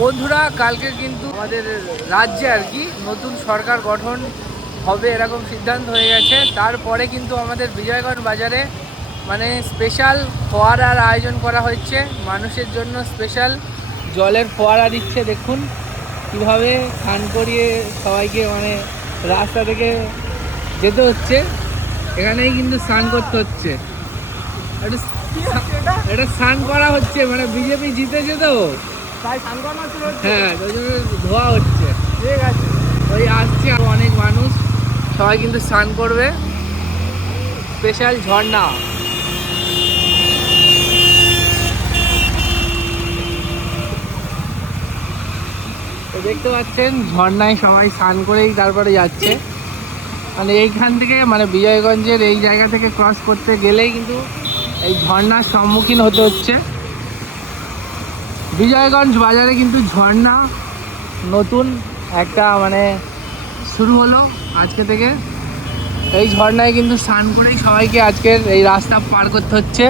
বন্ধুরা, কালকে কিন্তু আমাদের রাজ্যে আর কি নতুন সরকার গঠন হবে এরকম সিদ্ধান্ত হয়ে গেছে। তারপরে কিন্তু আমাদের বিজয়গঞ্জ বাজারে মানে স্পেশাল ফোয়ারার আয়োজন করা হচ্ছে, মানুষের জন্য স্পেশাল জলের ফোয়ারা দিচ্ছে। দেখুন কীভাবে স্নান করিয়ে সবাইকে মানে রাস্তা থেকে যেতে হচ্ছে, এখানেই কিন্তু স্নান করতে হচ্ছে। এটা স্নান করা হচ্ছে, মানে বিজেপি জিতেছে তো হ্যাঁ, ওই জন্য ধোয়া হচ্ছে। ঠিক আছে, ওই আসছে অনেক মানুষ, সবাই কিন্তু স্নান করবে। স্পেশাল ঝর্ণা, তো দেখতে পাচ্ছেন ঝর্ণায় সবাই স্নান করেই তারপরে যাচ্ছে। মানে এইখান থেকে মানে বিজয়গঞ্জের এই জায়গা থেকে ক্রস করতে গেলেই কিন্তু এই ঝর্ণার সম্মুখীন হতে হচ্ছে। বিজয়গঞ্জ বাজারে কিন্তু ঝর্ণা নতুন একটা মানে শুরু হলো আজকে থেকে। এই ঝর্ণায় কিন্তু স্নান করেই সবাইকে আজকের এই রাস্তা পার করতে হচ্ছে।